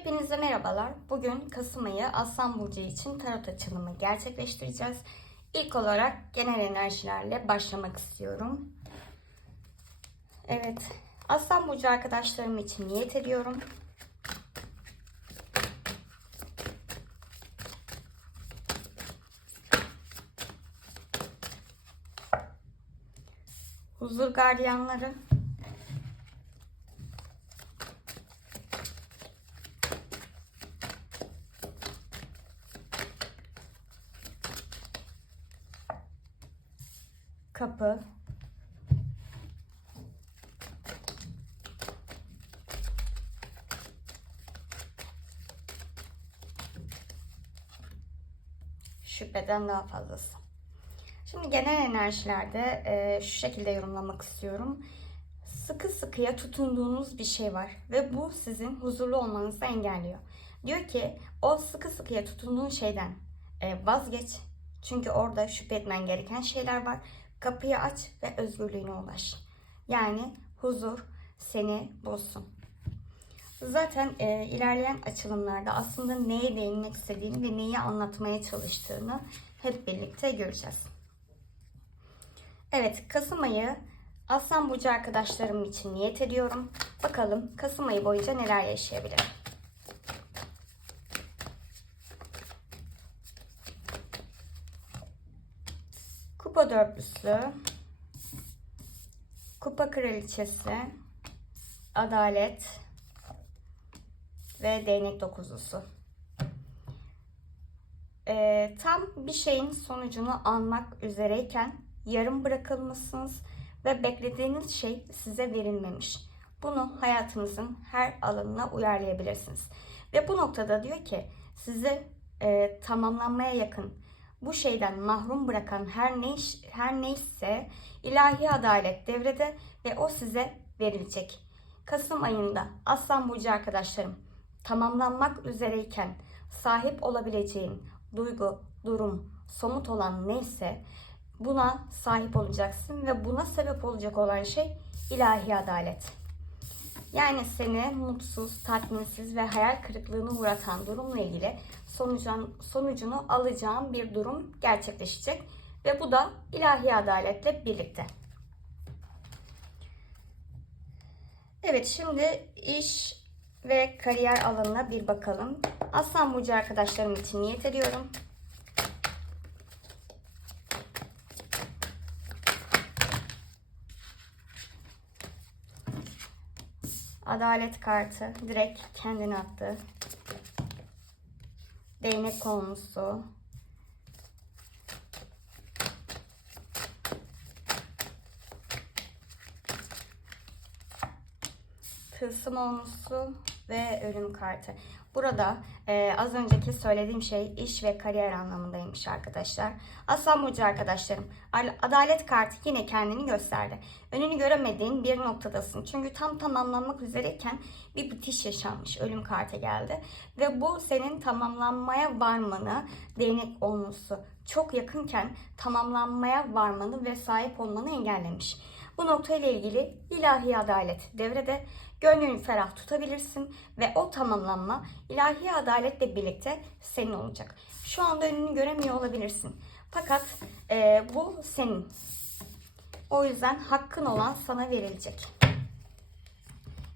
Hepinize merhabalar. Bugün Kasım ayı Aslan Burcu için tarot açılımı gerçekleştireceğiz. İlk olarak genel enerjilerle başlamak istiyorum. Evet, Aslan Burcu arkadaşlarım için niyet ediyorum. Huzur gardiyanları, şüpheden daha fazlası. Şimdi genel enerjilerde e, şu şekilde yorumlamak istiyorum. Sıkı sıkıya tutunduğunuz bir şey var ve bu sizin huzurlu olmanızı engelliyor. Diyor ki o sıkı sıkıya tutunduğun şeyden e, vazgeç. Çünkü orada şüphe etmen gereken şeyler var. Kapıyı aç ve özgürlüğüne ulaş. Yani huzur seni bulsun. Zaten e, ilerleyen açılımlarda aslında neye değinmek istediğini ve neyi anlatmaya çalıştığını hep birlikte göreceğiz. Evet, Kasım ayı Aslan Burcu arkadaşlarım için niyet ediyorum. Bakalım Kasım ayı boyunca neler yaşayabilirim. Kupa dörtlüsü, Kupa kraliçesi, Adalet ve Değnek dokuzlusu. Ee, tam bir şeyin sonucunu almak üzereyken yarım bırakılmışsınız ve beklediğiniz şey size verilmemiş. Bunu hayatınızın her alanına uyarlayabilirsiniz. Ve bu noktada diyor ki sizi e, tamamlanmaya yakın bu şeyden mahrum bırakan her ne her neyse ilahi adalet devrede ve o size verilecek. Kasım ayında Aslan burcu arkadaşlarım tamamlanmak üzereyken sahip olabileceğin duygu, durum, somut olan neyse buna sahip olacaksın ve buna sebep olacak olan şey ilahi adalet. Yani seni mutsuz, tatminsiz ve hayal kırıklığına uğratan durumla ilgili sonucun, sonucunu alacağın bir durum gerçekleşecek. Ve bu da ilahi adaletle birlikte. Evet şimdi iş ve kariyer alanına bir bakalım. Aslan Burcu arkadaşlarım için niyet ediyorum. Adalet kartı direkt kendini attı. Değnek konusu. Tılsım olmusu ve ölüm kartı. Burada e, az önceki söylediğim şey iş ve kariyer anlamındaymış arkadaşlar. Aslan Burcu arkadaşlarım adalet kartı yine kendini gösterdi. Önünü göremediğin bir noktadasın. Çünkü tam tamamlanmak üzereyken bir bitiş yaşanmış. Ölüm kartı geldi. Ve bu senin tamamlanmaya varmanı değnek olması çok yakınken tamamlanmaya varmanı ve sahip olmanı engellemiş. Bu noktayla ilgili ilahi adalet devrede gönlünü ferah tutabilirsin ve o tamamlanma ilahi adaletle birlikte senin olacak. Şu anda önünü göremiyor olabilirsin. Fakat e, bu senin. O yüzden hakkın olan sana verilecek.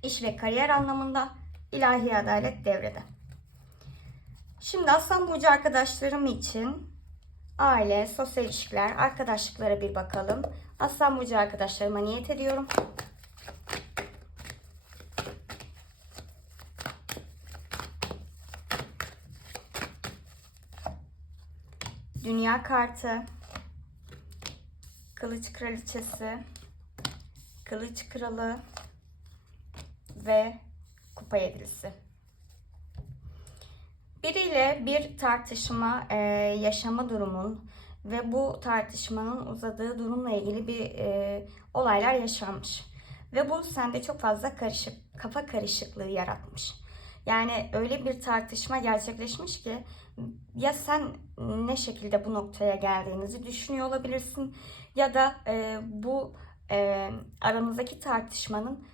İş ve kariyer anlamında ilahi adalet devrede. Şimdi Aslan Burcu arkadaşlarım için aile, sosyal ilişkiler, arkadaşlıklara bir bakalım. Aslan Burcu arkadaşlarıma niyet ediyorum. Dünya kartı, Kılıç Kraliçesi, Kılıç Kralı ve Kupa Yedilisi. Biriyle bir tartışma e, yaşama durumun ve bu tartışmanın uzadığı durumla ilgili bir e, olaylar yaşanmış. Ve bu sende çok fazla karışık, kafa karışıklığı yaratmış. Yani öyle bir tartışma gerçekleşmiş ki ya sen ne şekilde bu noktaya geldiğinizi düşünüyor olabilirsin ya da e, bu e, aranızdaki tartışmanın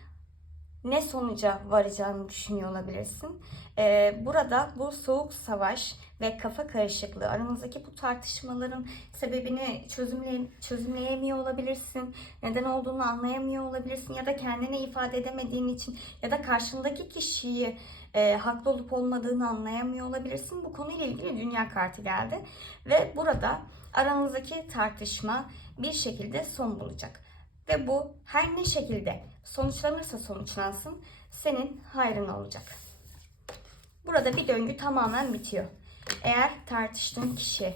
ne sonuca varacağını düşünüyor olabilirsin. Ee, burada bu soğuk savaş ve kafa karışıklığı aranızdaki bu tartışmaların sebebini çözümle, çözümleyemiyor olabilirsin. Neden olduğunu anlayamıyor olabilirsin ya da kendine ifade edemediğin için ya da karşındaki kişiyi e, haklı olup olmadığını anlayamıyor olabilirsin. Bu konuyla ilgili dünya kartı geldi ve burada aranızdaki tartışma bir şekilde son bulacak. Ve bu her ne şekilde sonuçlanırsa sonuçlansın senin hayrına olacak. Burada bir döngü tamamen bitiyor. Eğer tartıştığın kişi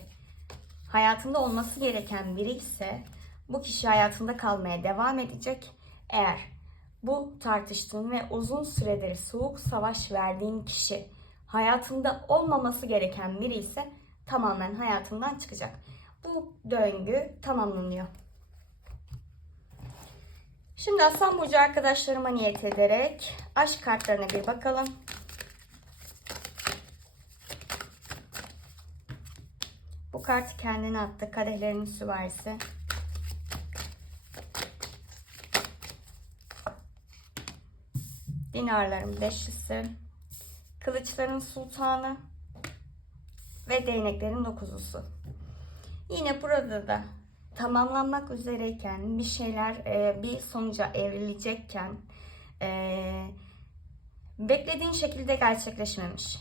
hayatında olması gereken biri ise bu kişi hayatında kalmaya devam edecek. Eğer bu tartıştığın ve uzun süredir soğuk savaş verdiğin kişi hayatında olmaması gereken biri ise tamamen hayatından çıkacak. Bu döngü tamamlanıyor. Şimdi Aslan Burcu arkadaşlarıma niyet ederek aşk kartlarına bir bakalım. Bu kart kendine attı. Kadehlerin süvarisi. Dinarların beşlisi. Kılıçların sultanı. Ve değneklerin dokuzusu. Yine burada da tamamlanmak üzereyken bir şeyler e, bir sonuca evrilecekken e, beklediğin şekilde gerçekleşmemiş.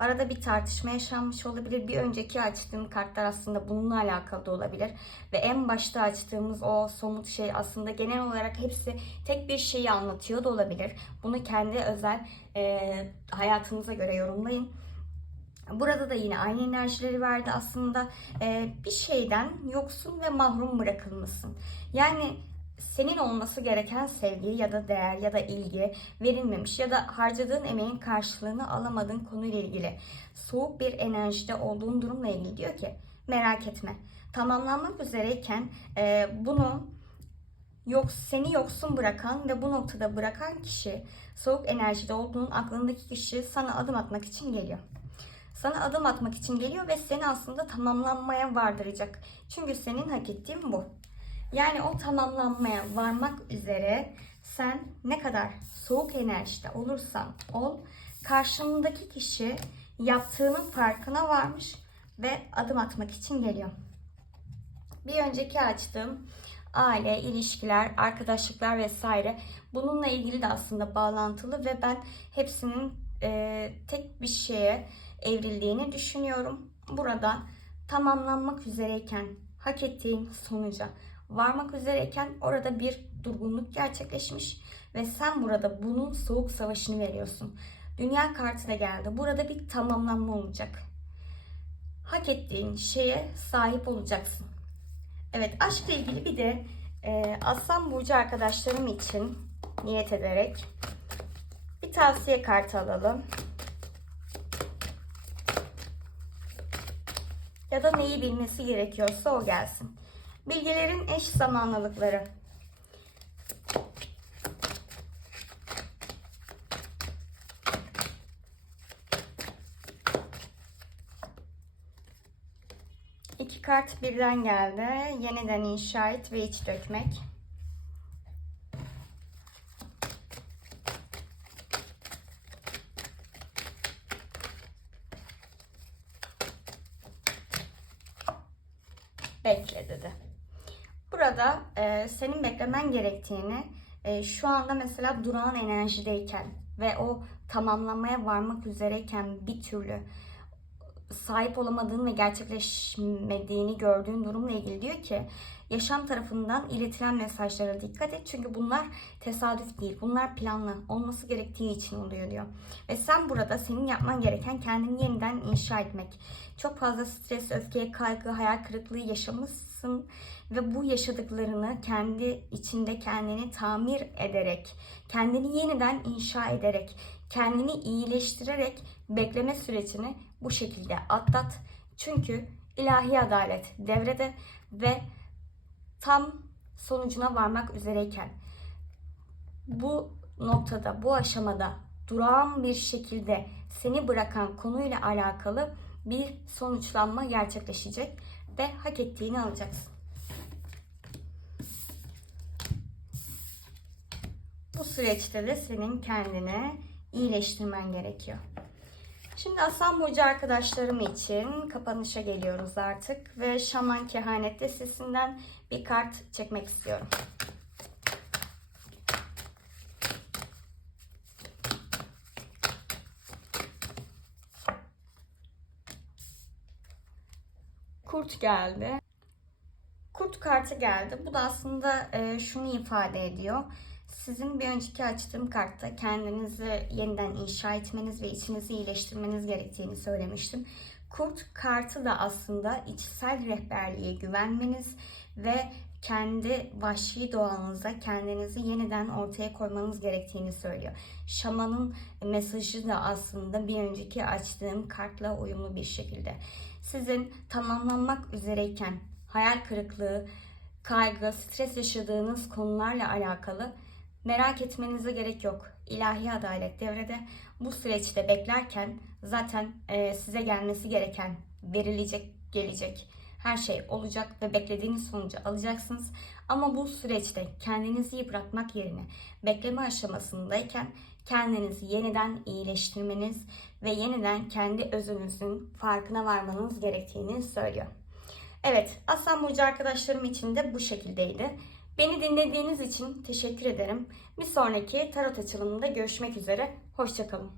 Arada bir tartışma yaşanmış olabilir. Bir önceki açtığım kartlar aslında bununla alakalı da olabilir. Ve en başta açtığımız o somut şey aslında genel olarak hepsi tek bir şeyi anlatıyor da olabilir. Bunu kendi özel e, hayatınıza göre yorumlayın. Burada da yine aynı enerjileri verdi aslında. Ee, bir şeyden yoksun ve mahrum bırakılmışsın. Yani senin olması gereken sevgi ya da değer ya da ilgi verilmemiş ya da harcadığın emeğin karşılığını alamadığın konuyla ilgili soğuk bir enerjide olduğun durumla ilgili diyor ki merak etme. Tamamlanmak üzereyken e, bunu yok seni yoksun bırakan ve bu noktada bırakan kişi soğuk enerjide olduğun aklındaki kişi sana adım atmak için geliyor sana adım atmak için geliyor ve seni aslında tamamlanmaya vardıracak. Çünkü senin hak ettiğin bu. Yani o tamamlanmaya varmak üzere sen ne kadar soğuk enerjide olursan ol, karşındaki kişi yaptığının farkına varmış ve adım atmak için geliyor. Bir önceki açtığım aile, ilişkiler, arkadaşlıklar vesaire bununla ilgili de aslında bağlantılı ve ben hepsinin e, tek bir şeye evrildiğini düşünüyorum. Burada tamamlanmak üzereyken hak ettiğin sonuca varmak üzereyken orada bir durgunluk gerçekleşmiş ve sen burada bunun soğuk savaşını veriyorsun. Dünya kartı da geldi. Burada bir tamamlanma olacak. Hak ettiğin şeye sahip olacaksın. Evet aşkla ilgili bir de e, Aslan Burcu arkadaşlarım için niyet ederek bir tavsiye kartı alalım. ya da neyi bilmesi gerekiyorsa o gelsin. Bilgilerin eş zamanlılıkları. İki kart birden geldi. Yeniden inşa et ve iç dökmek. bekle e, senin beklemen gerektiğini e, şu anda mesela durağan enerjideyken ve o tamamlamaya varmak üzereyken bir türlü sahip olamadığın ve gerçekleşmediğini gördüğün durumla ilgili diyor ki yaşam tarafından iletilen mesajlara dikkat et. Çünkü bunlar tesadüf değil. Bunlar planlı. Olması gerektiği için oluyor diyor. Ve sen burada senin yapman gereken kendini yeniden inşa etmek. Çok fazla stres, öfke, kaygı, hayal kırıklığı yaşamışsın ve bu yaşadıklarını kendi içinde kendini tamir ederek, kendini yeniden inşa ederek, kendini iyileştirerek bekleme sürecini bu şekilde atlat. Çünkü ilahi adalet devrede ve tam sonucuna varmak üzereyken bu noktada, bu aşamada durağan bir şekilde seni bırakan konuyla alakalı bir sonuçlanma gerçekleşecek ve hak ettiğini alacaksın. Bu süreçte de senin kendini iyileştirmen gerekiyor. Şimdi Aslan Burcu arkadaşlarım için kapanışa geliyoruz artık ve Şaman Kehanet Destesi'nden bir kart çekmek istiyorum. Kurt geldi. Kurt kartı geldi. Bu da aslında e, şunu ifade ediyor. Sizin bir önceki açtığım kartta kendinizi yeniden inşa etmeniz ve içinizi iyileştirmeniz gerektiğini söylemiştim. Kurt kartı da aslında içsel rehberliğe güvenmeniz ve kendi vahşi doğanıza kendinizi yeniden ortaya koymanız gerektiğini söylüyor. Şamanın mesajı da aslında bir önceki açtığım kartla uyumlu bir şekilde. Sizin tamamlanmak üzereyken hayal kırıklığı, kaygı, stres yaşadığınız konularla alakalı merak etmenize gerek yok. İlahi adalet devrede. Bu süreçte beklerken zaten e, size gelmesi gereken, verilecek, gelecek her şey olacak ve beklediğiniz sonucu alacaksınız. Ama bu süreçte kendinizi yıpratmak yerine bekleme aşamasındayken kendinizi yeniden iyileştirmeniz ve yeniden kendi özünüzün farkına varmanız gerektiğini söylüyor. Evet, Aslan Burcu arkadaşlarım için de bu şekildeydi. Beni dinlediğiniz için teşekkür ederim. Bir sonraki tarot açılımında görüşmek üzere. Hoşçakalın.